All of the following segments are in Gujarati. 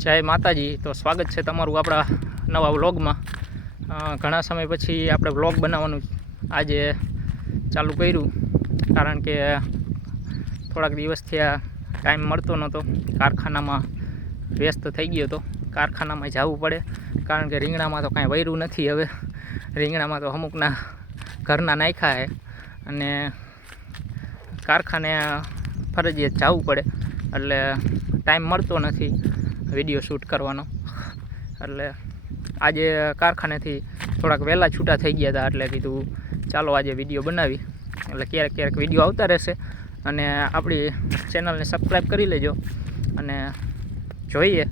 જય માતાજી। તો સ્વાગત છે તમારું આપણા નવા વ્લોગમાં। ઘણા સમય પછી આપણે વ્લોગ બનાવવાનું આજે ચાલુ કર્યું, કારણ કે થોડાક દિવસથી આ ટાઈમ મળતો નહોતો। કારખાનામાં વ્યસ્ત થઈ ગયો હતો। કારખાનામાં જવું પડે, કારણ કે રીંગણામાં તો કાંઈ વૈરું નથી। હવે રીંગણામાં તો અમુકના ઘરના નાખ્યા છે અને કારખાને ફરજિયાત જવું પડે, એટલે ટાઈમ મળતો નથી વિડીયો શૂટ કરવાનો। એટલે આજે કારખાનેથી થોડાક વહેલા છૂટા થઈ ગયા હતા, એટલે કીધું ચાલો આજે વિડીયો બનાવી। એટલે ક્યારેક ક્યારેક વિડીયો આવતા રહેશે અને આપણી ચેનલને સબસ્ક્રાઈબ કરી લેજો અને જોઈએ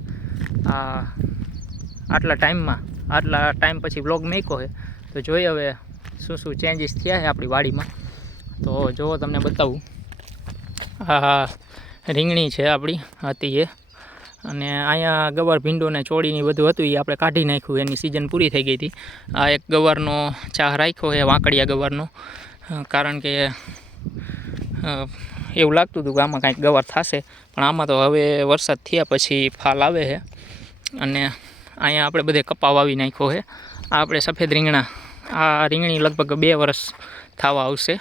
આટલા ટાઈમ પછી વ્લોગ મૂક્યો છે તો જોઈએ હવે શું શું ચેન્જીસ થયા છે આપણી વાડીમાં। તો જો તમને બતાવું, આ રીંગણી છે આપણી હતી એ, અને અહીંયા ગવાર ભીંડોને ચોળીને બધું હતું એ આપણે કાઢી નાખ્યું, એની સિઝન પૂરી થઈ ગઈ હતી। આ એક ગવારનો ચાહ રાખ્યો છે, વાંકડિયા ગવારનો, કારણ કે એવું લાગતું હતું કે આમાં કાંઈક ગવાર થશે, પણ આમાં તો હવે વરસાદ થયા પછી ફાલ આવે છે। અને અહીંયા આપણે બધે કપા વાવી નાખ્યો છે। આ આપણે સફેદ રીંગણા, આ રીંગણી લગભગ 2 વર્ષ થવા આવશે।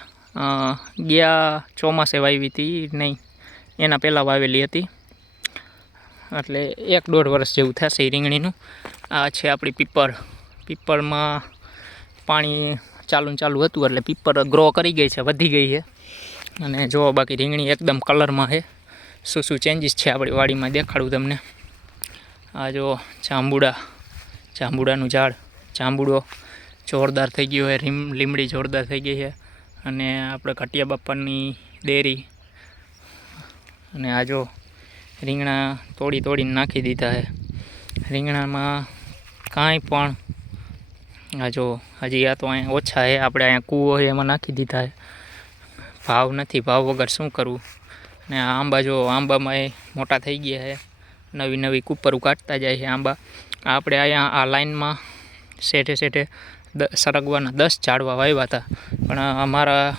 ગયા ચોમાસે વાવી હતી, નહીં એના પહેલાં વાવેલી હતી, એટલે 1-1.5 વર્ષ જેવું થશે એ રીંગણીનું। આ છે આપણી પીપરમાં પાણી ચાલુ હતું, એટલે પીપર ગ્રો કરી ગઈ છે, વધી ગઈ છે। અને જો બાકી રીંગણી એકદમ કલરમાં છે। શું શું ચેન્જીસ છે આપણી વાડીમાં દેખાડું તમને। આ જો જાંબુડાનું ઝાડ, જાંબુડો જોરદાર થઈ ગયો છે, લીમડી જોરદાર થઈ ગઈ છે। અને આપણે ઘટિયા બાપાની ડેરી, અને આ જો રીંગણા તોડીને નાખી દીધા છે। રીંગણામાં કાંઈ પણ આ જો હજી આ તો અહીંયા ઓછા છે, આપણે અહીંયા કૂવો છે એમાં નાખી દીધા છે। ભાવ નથી, ભાવ વગર શું કરવું। ને આ આંબા જો, આંબામાં એ મોટા થઈ ગયા છે, નવી કૂપરું કાઢતા જાય છે આંબા। આપણે અહીંયા આ લાઈનમાં શેઠે સરગવાના 10 ઝાડવા વાવ્યા હતા, પણ અમારા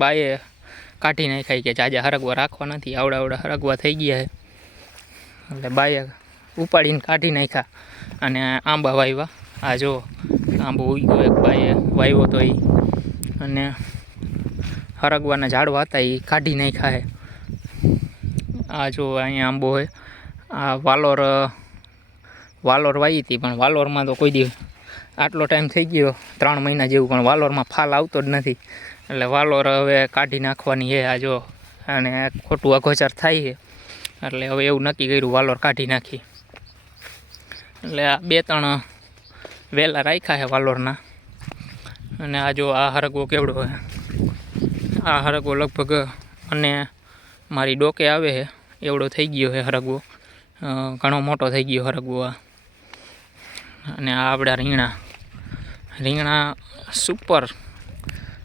બાએ કાઢી નાખ્યા કે જાજા હરગવા રાખવા નથી, આવડા હરગવા થઈ ગયા છે, એટલે બાએ ઉપાડીને કાઢી નાખ્યા અને આંબા વાવ્યા। આ જો આંબો ઉગ્યો, એક બાએ વાવ્યો તો એ, અને હરગવાના ઝાડવા હતા એ કાઢી નાખ્યા છે। આ જો અહીંયા આંબો છે, આ વાલોર વાવી હતી, પણ વાલોરમાં તો કોઈ દી આટલો ટાઈમ થઈ ગયો 3 મહિના જેવું, પણ વાલોરમાં ફાલ આવતો જ નથી, એટલે વાલોર હવે કાઢી નાખવાની છે। આ જો, અને ખોટું અગોચર થાય છે, એટલે હવે એવું નક્કી કર્યું વાલોર કાઢી નાખી। એટલે આ 2-3 વેલા રાખ્યા છે વાલોરના। અને આ જો આ હરગવો કેવડો છે, આ હરગવો લગભગ અને મારી ડોકે આવે છે એવડો થઈ ગયો છે હરગવો, ઘણો મોટો થઈ ગયો હરગવો આ। અને આ આપણા રીંગણા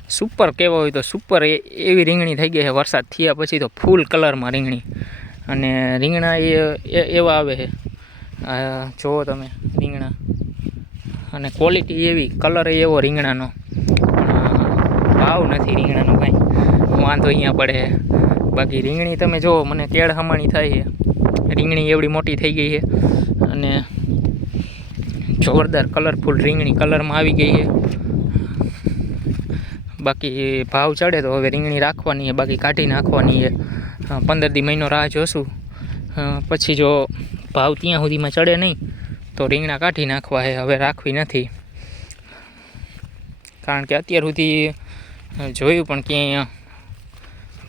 સુપર કહેવા હોય તો સુપર એવી રીંગણી થઈ ગઈ છે વરસાદ થયા પછી તો, ફૂલ કલરમાં રીંગણી। અને રીંગણા એવા આવે છે, જુઓ તમે રીંગણા, અને ક્વોલિટી એવી, કલર એવો રીંગણાનો, ભાવ નથી રીંગણાનો કાંઈ, વાંધો અહીંયા પડે છે। બાકી રીંગણી તમે જુઓ, મને કેળ હમાણી થાય છે, રીંગણી એવડી મોટી થઈ ગઈ છે, અને જોરદાર કલરફુલ રીંગણી કલરમાં આવી ગઈ છે। બાકી ભાવ ચડે તો હવે રીંગણી રાખવાની છે, બાકી કાઢી નાખવાની છે। 15 દી મહિનો રાહ જોશું, પછી જો ભાવ ત્યાં સુધીમાં ચડે નહીં તો રીંગણા કાઢી નાખવા છે, હવે રાખવી નથી। કારણ કે અત્યાર સુધી જોયું પણ ક્યાંય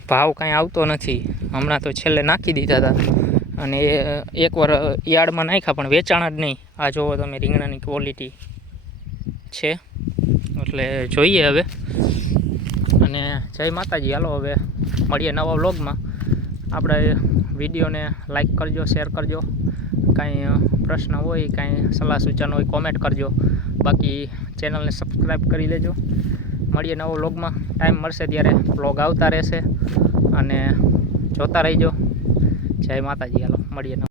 ભાવ કાંઈ આવતો નથી। હમણાં તો છેલ્લે નાખી દીધા હતા, અને એકવાર યાર્ડમાં નાખ્યા પણ વેચાણ જ નહીં। આ જુઓ તમે રીંગણાની ક્વોલિટી છે, એટલે જોઈએ હવે। અને જય માતાજી, હાલો હવે મળીએ નવા વ્લોગમાં। આપણે વિડીયોને લાઈક કરજો, શેર કરજો, કાંઈ પ્રશ્ન હોય, કાંઈ સલાહ સૂચન હોય કોમેન્ટ કરજો, બાકી ચેનલને સબસ્ક્રાઈબ કરી લેજો। મળીએ નવા વ્લોગમાં, ટાઈમ મળશે ત્યારે વ્લોગ આવતા રહેશે, અને જોતા રહીજો। જય માતાજી, હાલો મળીએ।